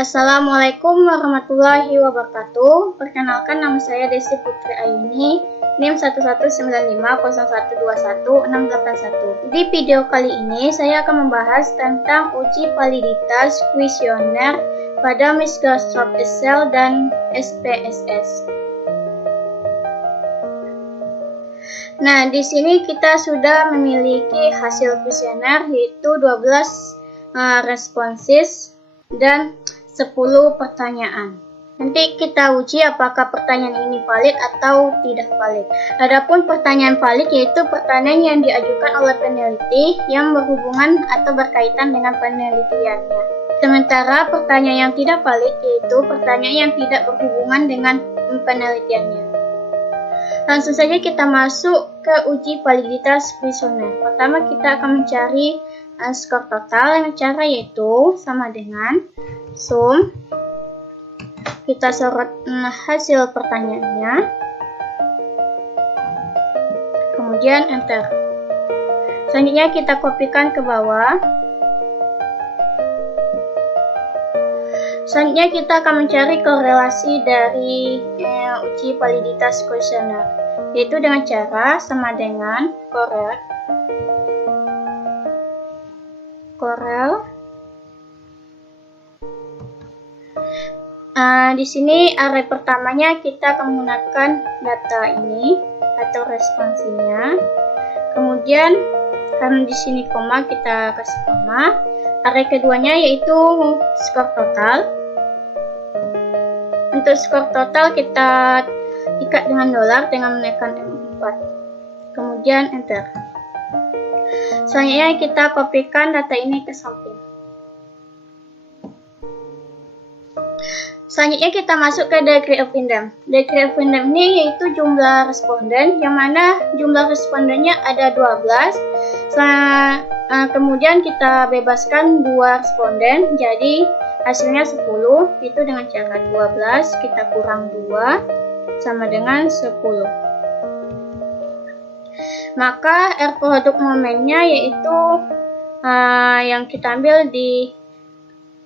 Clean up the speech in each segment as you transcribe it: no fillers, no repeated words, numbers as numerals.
Assalamualaikum warahmatullahi wabarakatuh. Perkenalkan, nama saya Desi Putri Ayuni, NIM 119501216881. Di video kali ini saya akan membahas tentang uji validitas kuesioner pada Microsoft Excel dan SPSS. Nah, di sini kita sudah memiliki hasil kuesioner, yaitu 12 responses dan 10 pertanyaan. Nanti kita uji apakah pertanyaan ini valid atau tidak valid. Adapun pertanyaan valid yaitu pertanyaan yang diajukan oleh peneliti yang berhubungan atau berkaitan dengan penelitiannya. Sementara pertanyaan yang tidak valid yaitu pertanyaan yang tidak berhubungan dengan penelitiannya. Langsung saja kita masuk ke uji validitas kuesioner. Pertama kita akan mencari skor total dengan cara yaitu sama dengan sum. Kita sorot hasil pertanyaannya, kemudian enter. Selanjutnya kita kopikan ke bawah. Selanjutnya kita akan mencari korelasi dari uji validitas kuesioner, yaitu dengan cara sama dengan korel. Di sini array pertamanya kita akan menggunakan data ini atau responsinya. Kemudian karena di sini koma, kita kasih koma. Array keduanya yaitu skor total. Untuk skor total kita ikat dengan dolar dengan menekan M4. Kemudian enter. Selanjutnya kita kopikan data ini ke samping. Selanjutnya kita masuk ke degree of freedom. Degree of freedom ini yaitu jumlah responden, yang mana jumlah respondennya ada 12. Kemudian kita bebaskan 2 responden, jadi hasilnya 10. Itu dengan cara 12 kita kurang 2 sama dengan 10. Maka R produk momennya yaitu yang kita ambil di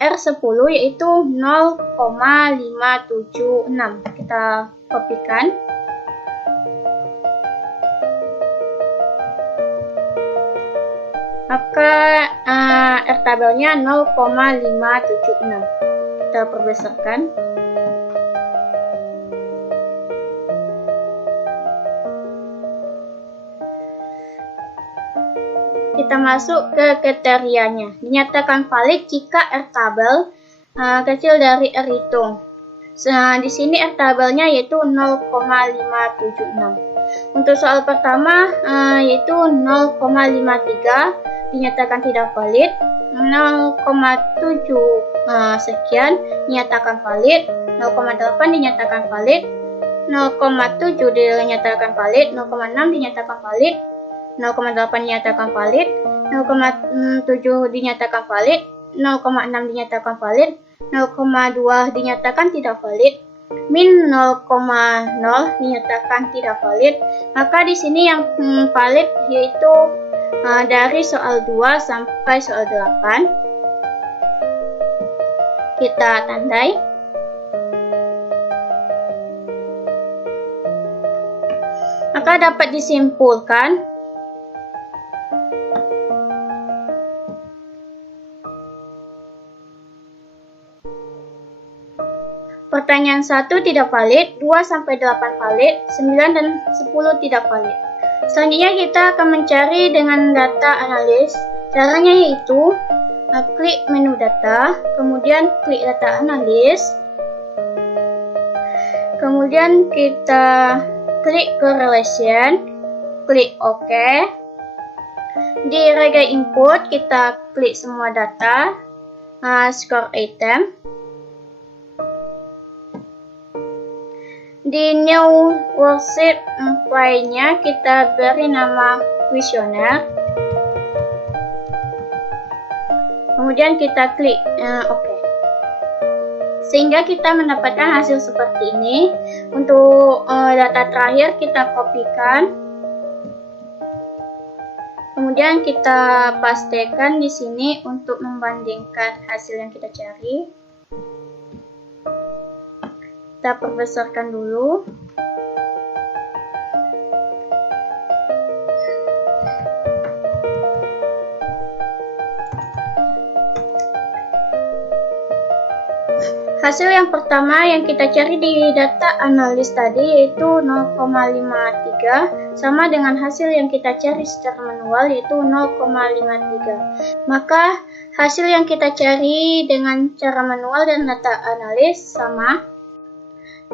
R10 yaitu 0,576. Kita kopikan. Maka R tabelnya 0,576. Kita perbesarkan. Kita masuk ke kriterianya. Dinyatakan valid jika R tabel kecil dari R hitung. Di sini R tabelnya yaitu 0,576. Untuk soal pertama yaitu 0,53 dinyatakan tidak valid, 0,7 sekian dinyatakan valid, 0,8 dinyatakan valid, 0,7 dinyatakan valid, 0,6 dinyatakan valid, 0,8 dinyatakan valid, 0,7 dinyatakan valid, 0,6 dinyatakan valid, 0,2 dinyatakan tidak valid, min 0,0 dinyatakan tidak valid. Maka di sini yang valid yaitu dari soal 2 sampai soal 8. Kita tandai. Maka dapat disimpulkan pertanyaan 1 tidak valid, 2 sampai 8 valid, 9 dan 10 tidak valid. Selanjutnya kita akan mencari dengan data analis. Caranya yaitu klik menu data, kemudian klik data analis. Kemudian kita klik correlation, klik OK. Di rega input kita klik semua data, score item. Di new worksheet file-nya kita beri nama kuesioner. Kemudian kita klik OK. Sehingga kita mendapatkan hasil seperti ini. Untuk data terakhir kita kopikan. Kemudian kita pastekan di sini untuk membandingkan hasil yang kita cari. Kita perbesarkan dulu. Hasil yang pertama yang kita cari di data analis tadi yaitu 0,53 sama dengan hasil yang kita cari secara manual yaitu 0,53. Maka hasil yang kita cari dengan cara manual dan data analis sama.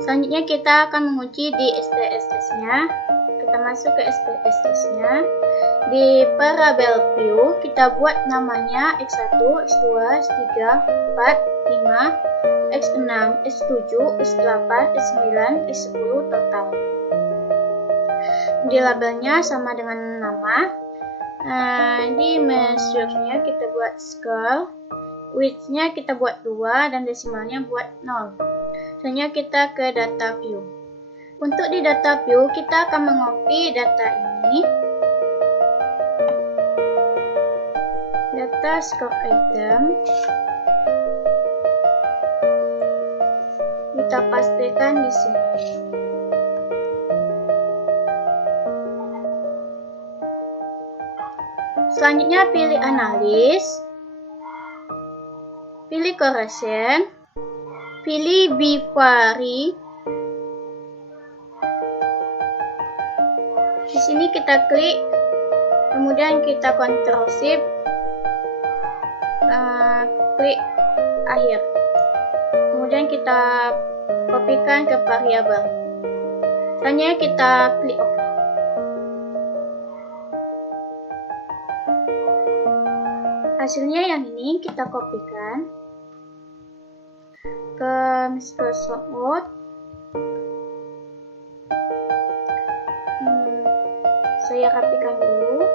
Selanjutnya kita akan menguji di SPSS-nya. Kita masuk ke SPSS-nya. Di parabel view kita buat namanya X1, X2, X3, 4, 5, X6, X7, X8, X9, X10 total. Di labelnya sama dengan nama. Di measure-nya kita buat scale, width-nya kita buat 2 dan desimalnya buat 0. Selanjutnya kita ke data view. Untuk di data view kita akan mengopi data ini. Data score item. Kita pastikan di sini. Selanjutnya pilih analis, pilih correction, pilih bquery. Di sini kita klik, kemudian kita Ctrl Shift, klik akhir. Kemudian kita kopikan ke variabel. Selanjutnya kita klik OK. Hasilnya yang ini kita kopikan ke Microsoft Word. Saya rapikan dulu.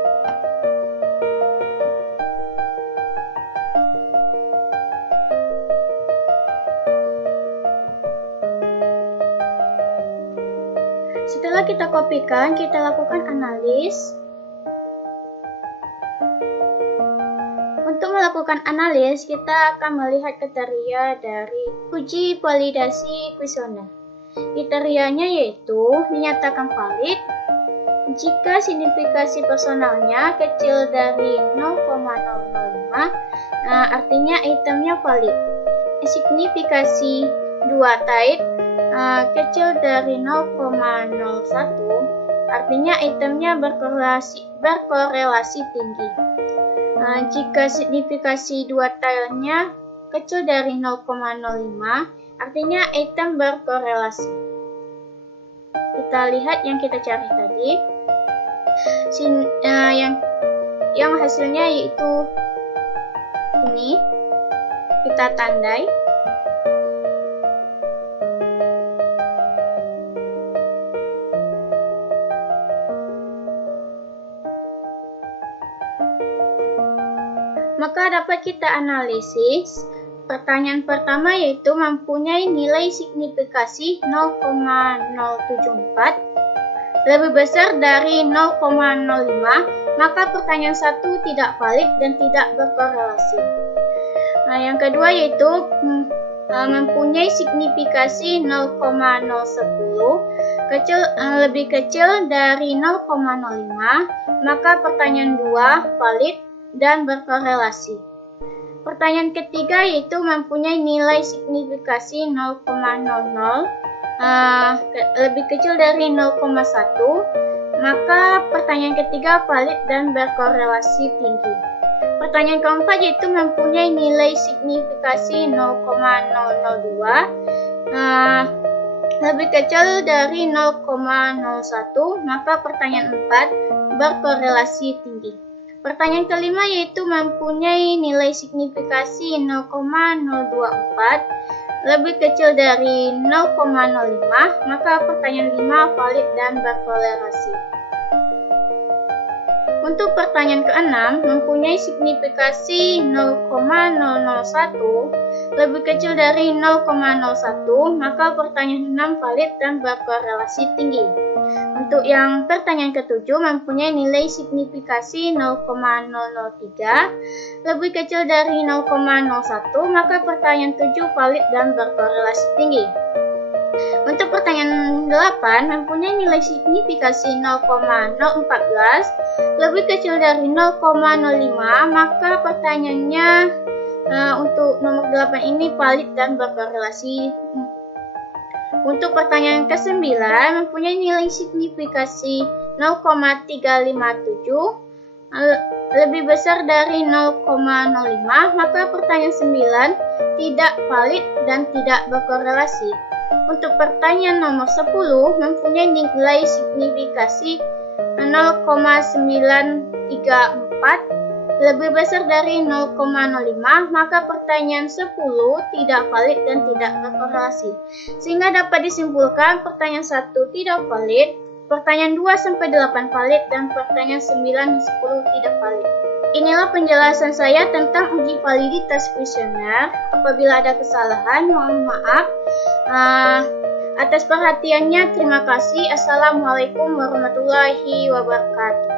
Setelah kita kopikan, kita lakukan analis. Untuk melakukan analis, kita akan melihat kriteria dari uji validasi kuesioner. Kriterianya yaitu dinyatakan valid jika signifikasi personalnya kecil dari 0,005, artinya itemnya valid. Signifikasi 2 type kecil dari 0,01, artinya itemnya berkorelasi tinggi. Jika signifikasi 2 tilenya kecil dari 0,05, artinya item berkorelasi. Kita lihat yang kita cari tadi. Yang hasilnya yaitu ini. Kita tandai. Maka dapat kita analisis. Pertanyaan pertama yaitu mempunyai nilai signifikasi 0,074 lebih besar dari 0,05, maka pertanyaan 1 tidak valid dan tidak berkorelasi. Yang kedua yaitu mempunyai signifikasi 0,010 lebih kecil dari 0,05, maka pertanyaan 2 valid dan berkorelasi. Pertanyaan ketiga yaitu mempunyai nilai signifikasi 0,00 lebih kecil dari 0,1, maka pertanyaan ketiga valid dan berkorelasi tinggi. Pertanyaan keempat yaitu mempunyai nilai signifikasi 0,002 lebih kecil dari 0,01, maka pertanyaan 4 berkorelasi tinggi. Pertanyaan kelima yaitu mempunyai nilai signifikasi 0,024 lebih kecil dari 0,05, maka pertanyaan 5 valid dan berkorelasi. Untuk pertanyaan keenam, mempunyai signifikasi 0,001 lebih kecil dari 0,01, maka pertanyaan 6 valid dan berkorelasi tinggi. Untuk yang pertanyaan ketujuh mempunyai nilai signifikasi 0,003 lebih kecil dari 0,01, maka pertanyaan 7 valid dan berkorelasi tinggi. Untuk pertanyaan 8 mempunyai nilai signifikasi 0,014 lebih kecil dari 0,05, maka pertanyaannya untuk nomor 8 ini valid dan berkorelasi. Untuk pertanyaan ke-9 mempunyai nilai signifikasi 0,357 lebih besar dari 0,05, maka pertanyaan 9 tidak valid dan tidak berkorelasi. Untuk pertanyaan nomor 10 mempunyai nilai signifikasi 0,934 lebih besar dari 0,05, maka pertanyaan 10 tidak valid dan tidak berkorelasi. Sehingga dapat disimpulkan pertanyaan 1 tidak valid, pertanyaan 2-8 valid, dan pertanyaan 9-10 tidak valid. Inilah penjelasan saya tentang uji validitas kuesioner. Apabila ada kesalahan, mohon maaf. Atas perhatiannya, terima kasih. Assalamualaikum warahmatullahi wabarakatuh.